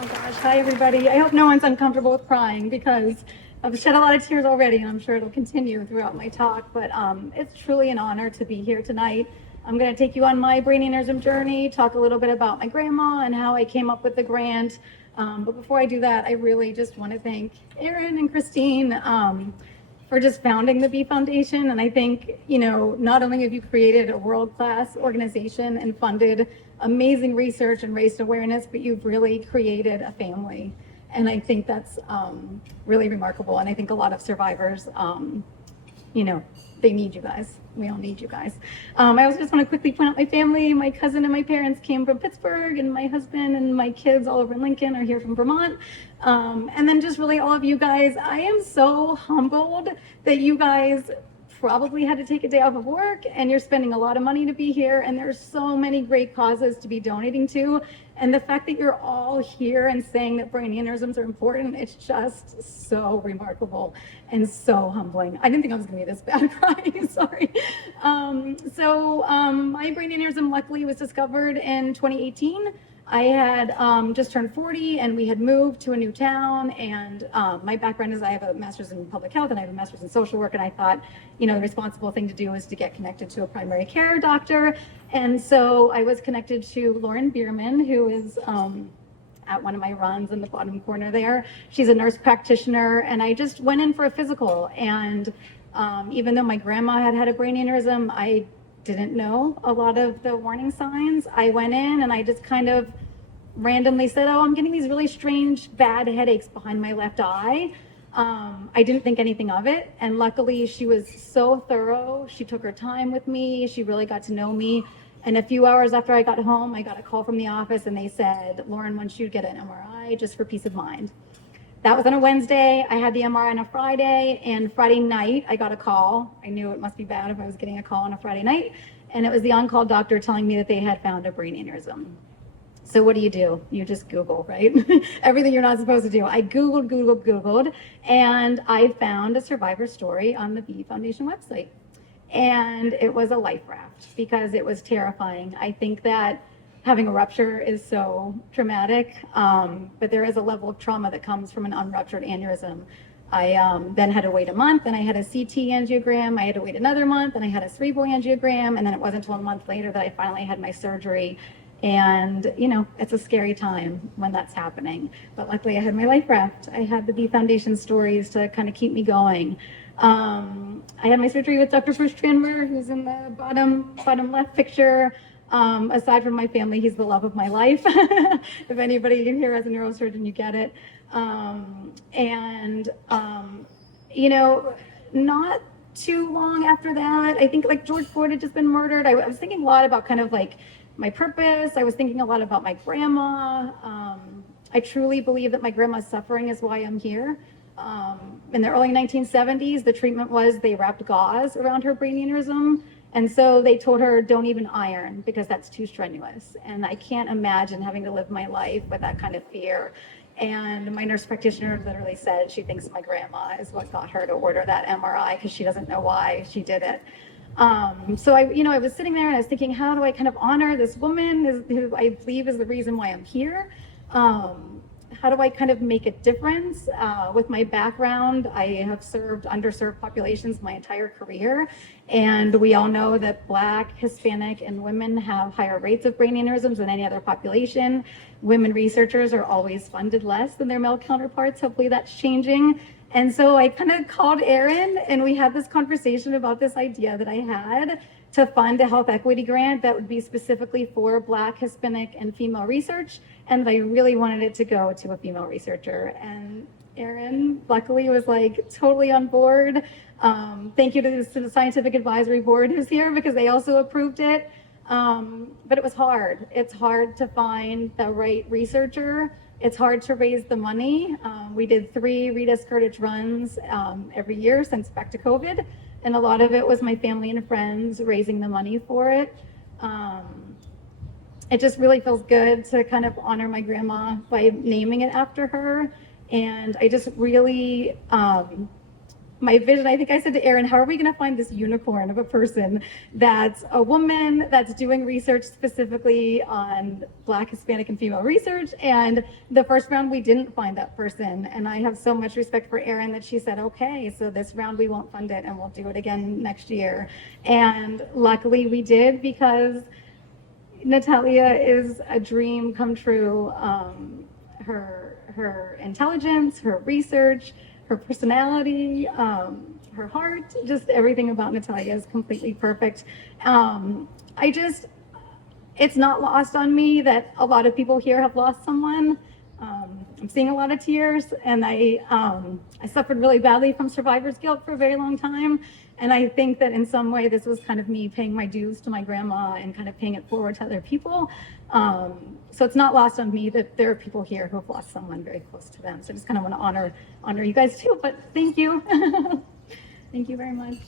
Oh gosh, hi everybody. I hope no one's uncomfortable with crying because I've shed a lot of tears already and I'm sure it'll continue throughout my talk, but it's truly an honor to be here tonight. I'm going to take you on my brain aneurysm journey, talk a little bit about my grandma and how I came up with the grant. But before I do that, I really just want to thank Erin and Christine for just founding the B Foundation. And I think, not only have you created a world-class organization and funded amazing research and raised awareness, but you've really created a family. And I think that's really remarkable. And I think a lot of survivors, they need you guys. We all need you guys. I also just want to quickly point out my family. My cousin and my parents came from Pittsburgh, and my husband and my kids all over in Lincoln are here from Vermont. And then just really all of you guys, I am so humbled that you guys probably had to take a day off of work and you're spending a lot of money to be here, and there's so many great causes to be donating to, and the fact that you're all here and saying that brain aneurysms are important, it's just so remarkable and so humbling. I didn't think I was gonna be this bad crying, sorry. My brain aneurysm luckily was discovered in 2018. I had just turned 40 and we had moved to a new town, and my background is I have a master's in public health and I have a master's in social work, and I thought, the responsible thing to do is to get connected to a primary care doctor. And so I was connected to Lauren Bierman, who is at one of my runs in the bottom corner there. She's a nurse practitioner, and I just went in for a physical, and even though my grandma had had a brain aneurysm, I didn't know a lot of the warning signs. I went in and I just kind of randomly said, I'm getting these really strange bad headaches behind my left eye. I didn't think anything of it, and luckily she was so thorough. She took her time with me. She really got to know me. And a few hours after I got home, I got a call from the office and they said, Lauren wants you to get an MRI just for peace of mind. That was on a Wednesday. I had the MRI on a Friday, and Friday night I got a call. I knew it must be bad if I was getting a call on a Friday night, and it was the on-call doctor telling me that they had found a brain aneurysm. So what do? You just Google, right? Everything you're not supposed to do. I Googled, and I found a survivor story on the B Foundation website. And it was a life raft because it was terrifying. I think that having a rupture is so traumatic, but there is a level of trauma that comes from an unruptured aneurysm. I then had to wait a month, and I had a CT angiogram. I had to wait another month, and I had a cerebral angiogram, and then it wasn't until a month later that I finally had my surgery. And, it's a scary time when that's happening. But luckily I had my life raft. I had the B Foundation stories to kind of keep me going. I had my surgery with Dr. Bruce Tranmer, who's in the bottom left picture. Aside from my family, he's the love of my life. If anybody here as a neurosurgeon, you get it. Not too long after that, I think George Floyd had just been murdered. I was thinking a lot about kind of my purpose. I was thinking a lot about my grandma. I truly believe that my grandma's suffering is why I'm here. In the early 1970s, the treatment was they wrapped gauze around her brain aneurysm. And so they told her, don't even iron because that's too strenuous. And I can't imagine having to live my life with that kind of fear. And my nurse practitioner literally said she thinks my grandma is what got her to order that MRI because she doesn't know why she did it. So I was sitting there and I was thinking, how do I kind of honor this woman who I believe is the reason why I'm here? How do I kind of make a difference? With my background, I have served underserved populations my entire career. And we all know that Black, Hispanic, and women have higher rates of brain aneurysms than any other population. Women researchers are always funded less than their male counterparts. Hopefully that's changing. And so I kind of called Erin and we had this conversation about this idea that I had to fund a health equity grant that would be specifically for Black, Hispanic, and female research. And I really wanted it to go to a female researcher. And Erin, luckily, was totally on board. Thank you to the Scientific Advisory Board who's here because they also approved it. But it was hard. It's hard to find the right researcher. It's hard to raise the money. We did 3 Rita Skurtich runs every year since back to COVID. And a lot of it was my family and friends raising the money for it. It just really feels good to kind of honor my grandma by naming it after her. And I just really my vision, I think I said to Erin, how are we going to find this unicorn of a person that's a woman that's doing research specifically on Black, Hispanic, and female research? And the first round, we didn't find that person. And I have so much respect for Erin that she said, okay, so this round we won't fund it and we'll do it again next year. And luckily we did, because Natalia is a dream come true. Her intelligence, her research, her personality, her heart, just everything about Natalia is completely perfect. It's not lost on me that a lot of people here have lost someone. I'm seeing a lot of tears, and I suffered really badly from survivor's guilt for a very long time. And I think that in some way, this was kind of me paying my dues to my grandma and kind of paying it forward to other people. So it's not lost on me that there are people here who have lost someone very close to them. So I just kind of want to honor you guys too, but thank you. Thank you very much.